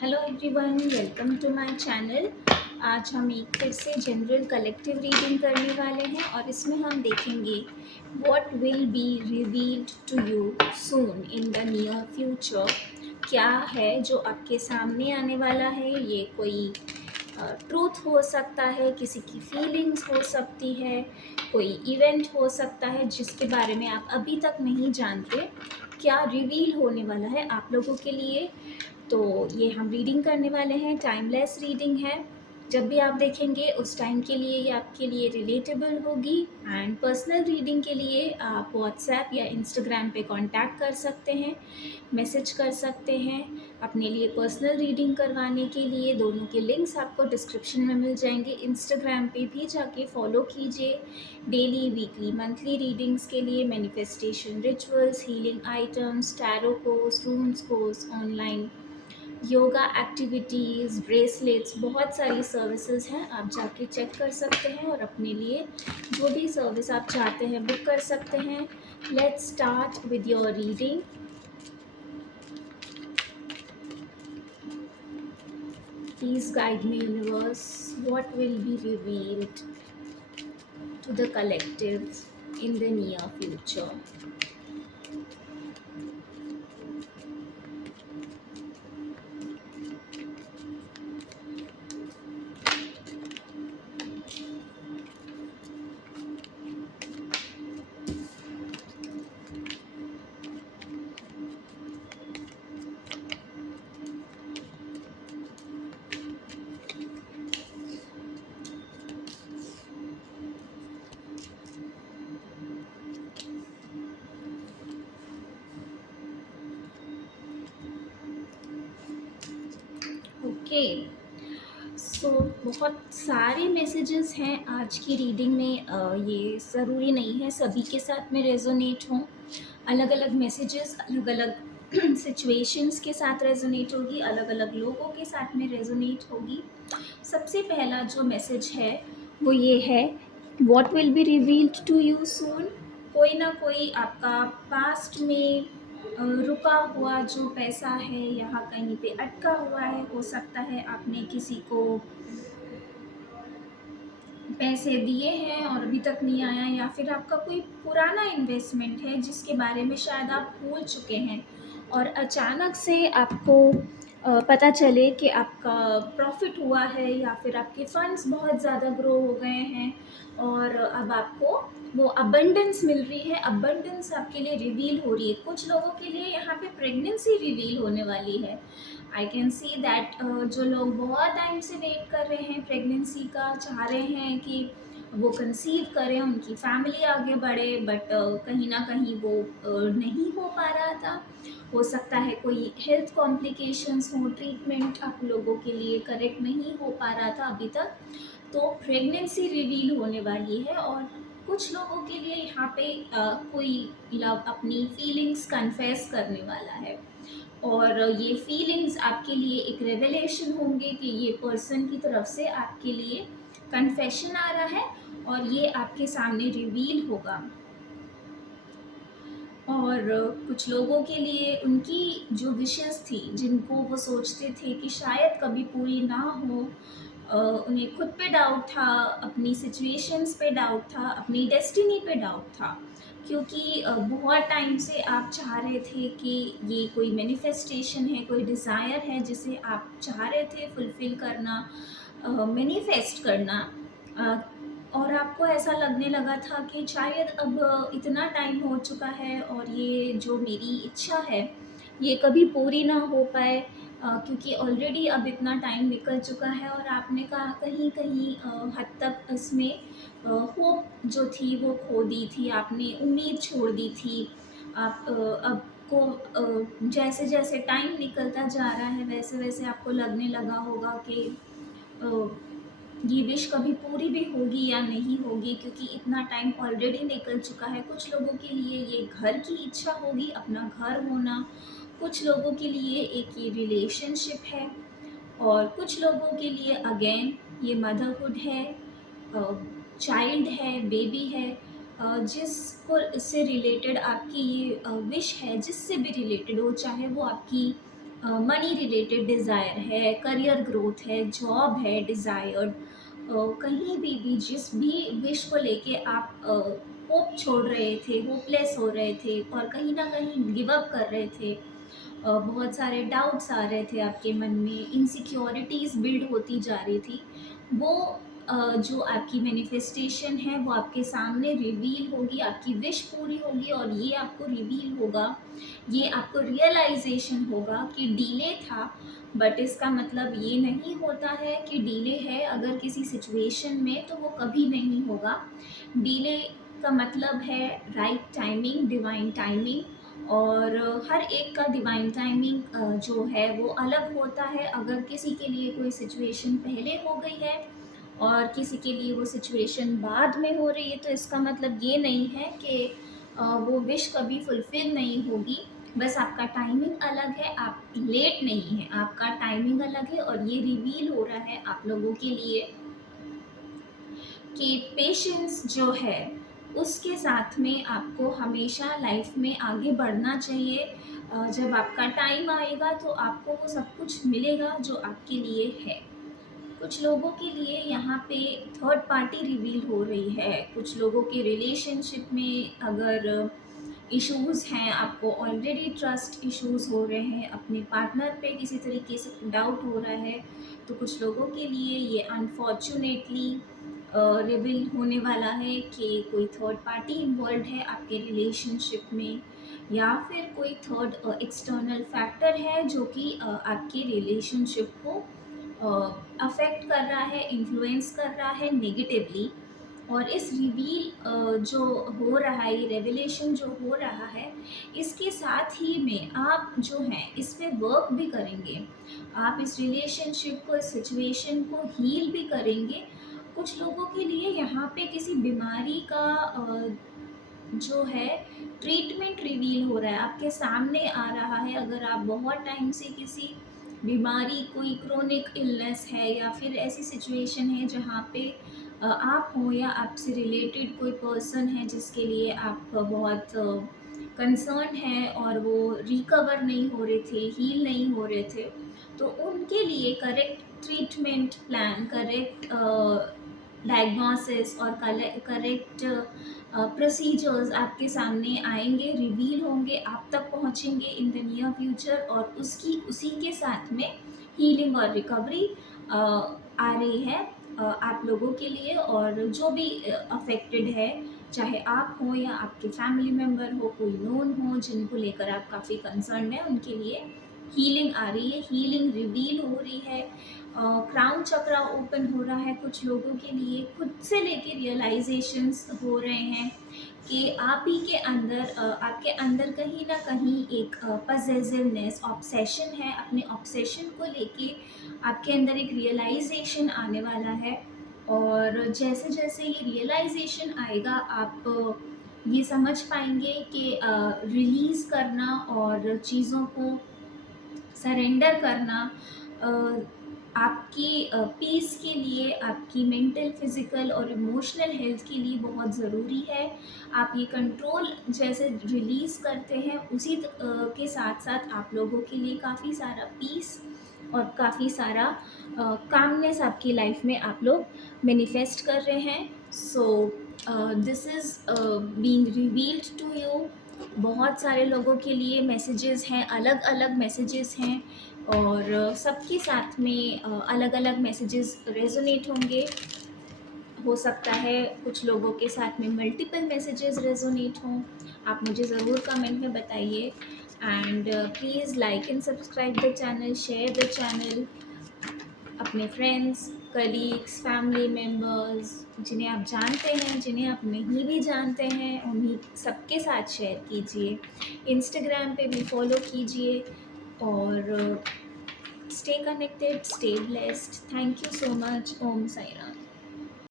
Hello everyone, welcome to my channel. आज हम एक फिर से जनरल कलेक्टिव रीडिंग करने वाले हैं और इसमें हम देखेंगे what will be revealed to you soon in the near future. क्या है जो आपके सामने आने वाला है। ये कोई ट्रूथ हो सकता है, किसी की फीलिंग्स हो सकती है, कोई इवेंट हो सकता है जिसके बारे में आप अभी तक नहीं जानते। क्या रिवील होने वाला है आप लोगों के लिए। तो ये हम रीडिंग करने वाले हैं, टाइमलेस रीडिंग है। जब भी आप देखेंगे उस टाइम के लिए ये आपके लिए रिलेटेबल होगी। एंड पर्सनल रीडिंग के लिए आप व्हाट्सएप या इंस्टाग्राम पे कांटेक्ट कर सकते हैं, मैसेज कर सकते हैं। अपने लिए पर्सनल रीडिंग करवाने के लिए दोनों के लिंक्स आपको डिस्क्रिप्शन में मिल जाएंगे। इंस्टाग्राम पे भी जाके फॉलो कीजिए। डेली, वीकली, मंथली रीडिंग्स के लिए manifestation rituals, healing items, tarot course, rooms course, online yoga activities, bracelets, बहुत सारी सर्विसेज हैं। आप जाके चेक कर सकते हैं और अपने लिए जो भी सर्विस आप चाहते हैं बुक कर सकते हैं। Let's start with your reading. Please guide me, universe. What will be revealed to the collective in the near future? Okay, so बहुत सारे मैसेजेस हैं आज की रीडिंग में। ये ज़रूरी नहीं है सभी के साथ में रेजोनेट हों। अलग अलग मैसेजेस अलग अलग सिचुएशंस के साथ रेजोनेट होगी, अलग अलग लोगों के साथ में रेजोनेट होगी। सबसे पहला जो मैसेज है वो ये है, what will be revealed to you soon. कोई ना कोई आपका पास्ट में रुका हुआ जो पैसा है, यहाँ कहीं पे अटका हुआ है। हो सकता है आपने किसी को पैसे दिए हैं और अभी तक नहीं आया, या फिर आपका कोई पुराना इन्वेस्टमेंट है जिसके बारे में शायद आप भूल चुके हैं और अचानक से आपको पता चले कि आपका प्रॉफिट हुआ है, या फिर आपके फंड्स बहुत ज़्यादा ग्रो हो गए हैं और अब आपको वो अबंडेंस मिल रही है। अबंडेंस आपके लिए रिवील हो रही है। कुछ लोगों के लिए यहाँ पे प्रेगनेंसी रिवील होने वाली है। आई कैन सी दैट जो लोग बहुत टाइम से वेट कर रहे हैं प्रेगनेंसी का, चाह रहे हैं कि वो कंसीव करें, उनकी फैमिली आगे बढ़े, बट कहीं ना कहीं वो नहीं हो पा रहा था। हो सकता है कोई हेल्थ कॉम्प्लिकेशंस हो, ट्रीटमेंट आप लोगों के लिए करेक्ट नहीं हो पा रहा था अभी तक। तो प्रेगनेंसी रिवील होने वाली है और कुछ लोगों के लिए यहाँ पे कोई लव अपनी फीलिंग्स कन्फेस करने वाला है और ये फीलिंग्स आपके लिए एक रेवलेशन होंगे कि ये पर्सन की तरफ से आपके लिए कन्फेशन आ रहा है और ये आपके सामने रिवील होगा। और कुछ लोगों के लिए उनकी जो विशेस थी, जिनको वो सोचते थे कि शायद कभी पूरी ना हो, उन्हें खुद पे डाउट था, अपनी सिचुएशंस पे डाउट था, अपनी डेस्टिनी पे डाउट था, क्योंकि बहुत टाइम से आप चाह रहे थे कि ये कोई मैनिफेस्टेशन है, कोई डिज़ायर है जिसे आप चाह रहे थे फुलफ़िल करना, मैनिफेस्ट करना। अ, और आपको ऐसा लगने लगा था कि शायद अब इतना टाइम हो चुका है और ये जो मेरी इच्छा है ये कभी पूरी ना हो पाए, क्योंकि ऑलरेडी अब इतना टाइम निकल चुका है और आपने कहा कहीं कहीं हद तक इसमें होप जो थी वो खो दी थी, आपने उम्मीद छोड़ दी थी। आप अब को जैसे जैसे टाइम निकलता जा रहा है वैसे वैसे आपको लगने लगा होगा कि ये विश कभी पूरी भी होगी या नहीं होगी, क्योंकि इतना टाइम ऑलरेडी निकल चुका है। कुछ लोगों के लिए ये घर की इच्छा होगी, अपना घर होना। कुछ लोगों के लिए एक ये रिलेशनशिप है और कुछ लोगों के लिए अगेन ये मदरहुड है, चाइल्ड है, बेबी है। जिसको इससे रिलेटेड आपकी ये विश है, जिससे भी रिलेटेड हो, चाहे वो आपकी मनी रिलेटेड डिज़ायर है, करियर ग्रोथ है, जॉब है डिज़ायर्ड, कहीं भी जिस भी विश को लेके आप होप छोड़ रहे थे, होपलेस हो रहे थे और कहीं न कहीं गिव अप कर रहे थे, बहुत सारे डाउट्स आ रहे थे आपके मन में, इनसिक्योरिटीज़ बिल्ड होती जा रही थी, वो जो आपकी मैनिफेस्टेशन है वो आपके सामने रिवील होगी, आपकी विश पूरी होगी और ये आपको रिवील होगा, ये आपको रियलाइजेशन होगा कि डिले था, बट इसका मतलब ये नहीं होता है कि डिले है अगर किसी सिचुएशन में तो वो कभी नहीं होगा। डिले का मतलब है राइट टाइमिंग, डिवाइन टाइमिंग, और हर एक का डिवाइन टाइमिंग जो है वो अलग होता है। अगर किसी के लिए कोई सिचुएशन पहले हो गई है और किसी के लिए वो सिचुएशन बाद में हो रही है, तो इसका मतलब ये नहीं है कि वो विश कभी फुलफ़िल नहीं होगी। बस आपका टाइमिंग अलग है, आप लेट नहीं हैं, आपका टाइमिंग अलग है और ये रिवील हो रहा है आप लोगों के लिए कि पेशेंस जो है, उसके साथ में आपको हमेशा लाइफ में आगे बढ़ना चाहिए। जब आपका टाइम आएगा तो आपको वो सब कुछ मिलेगा जो आपके लिए है। कुछ लोगों के लिए यहाँ पे थर्ड पार्टी रिवील हो रही है, कुछ लोगों के रिलेशनशिप में अगर इश्यूज़ हैं, आपको ऑलरेडी ट्रस्ट इश्यूज़ हो रहे हैं, अपने पार्टनर पे किसी तरीके से डाउट हो रहा है, तो कुछ लोगों के लिए ये अनफॉर्चुनेटली रिवील होने वाला है कि कोई थर्ड पार्टी इन्वॉल्व है आपके रिलेशनशिप में, या फिर कोई थर्ड एक्सटर्नल फैक्टर है जो कि आपके रिलेशनशिप को अफेक्ट कर रहा है, इन्फ्लुएंस कर रहा है नेगेटिवली। और इस रिवील जो हो रहा है, ये रेवलेशन जो हो रहा है, इसके साथ ही में आप जो हैं इस पे वर्क भी करेंगे, आप इस रिलेशनशिप को, इस सिचुएशन को हील भी करेंगे। कुछ लोगों के लिए यहाँ पे किसी बीमारी का जो है ट्रीटमेंट रिवील हो रहा है, आपके सामने आ रहा है। अगर आप बहुत टाइम से किसी बीमारी, कोई क्रोनिक इलनेस है या फिर ऐसी सिचुएशन है जहाँ पे आप हो या आपसे रिलेटेड कोई पर्सन है जिसके लिए आप बहुत कंसर्न है और वो रिकवर नहीं हो रहे थे, हील नहीं हो रहे थे, तो उनके लिए correct treatment plan, correct diagnosis और करेक्ट प्रोसीजर्स आपके सामने आएंगे, रिवील होंगे, आप तक पहुंचेंगे इन द नियर फ्यूचर, और उसी के साथ में हीलिंग और रिकवरी आ रही है आप लोगों के लिए। और जो भी अफेक्टेड है, चाहे आप हो या आपके फैमिली मेम्बर हो, कोई नोन हो जिनको लेकर आप काफ़ी कंसर्न है, उनके लिए हीलिंग आ रही है, हीलिंग रिवील हो रही है। क्राउन चक्रा ओपन हो रहा है कुछ लोगों के लिए, खुद से लेके रियलाइजेशंस हो रहे हैं कि आप ही के अंदर आपके अंदर कहीं ना कहीं एक पजेसिवनेस, ऑब्सेशन है, अपने ऑब्सेशन को लेके आपके अंदर एक रियलाइजेशन आने वाला है। और जैसे जैसे ये रियलाइजेशन आएगा, आप ये समझ पाएंगे कि रिलीज़ करना और चीज़ों को सरेंडर करना अ, आपकी पीस के लिए, आपकी मेंटल, फिज़िकल और इमोशनल हेल्थ के लिए बहुत ज़रूरी है। आप ये कंट्रोल जैसे रिलीज़ करते हैं, उसी के साथ साथ आप लोगों के लिए काफ़ी सारा पीस और काफ़ी सारा कामनेस आपकी लाइफ में आप लोग मैनिफेस्ट कर रहे हैं। So this is being revealed to you. बहुत सारे लोगों के लिए मैसेजेस हैं, अलग अलग मैसेजेस हैं, और सबके साथ में अलग अलग मैसेजेस रेजोनेट होंगे। हो सकता है कुछ लोगों के साथ में मल्टीपल मैसेजेस रेजोनेट हों। आप मुझे ज़रूर कमेंट में बताइए, and please like and subscribe the channel, share the channel अपने फ्रेंड्स, कलीग्स, फैमिली मेम्बर्स, जिन्हें आप जानते हैं, जिन्हें आप नहीं भी जानते हैं, उन्हीं सबके साथ शेयर कीजिए। इंस्टाग्राम पे भी फॉलो कीजिए, और stay connected, stay blessed. Thank you so much. Om Sai Ram.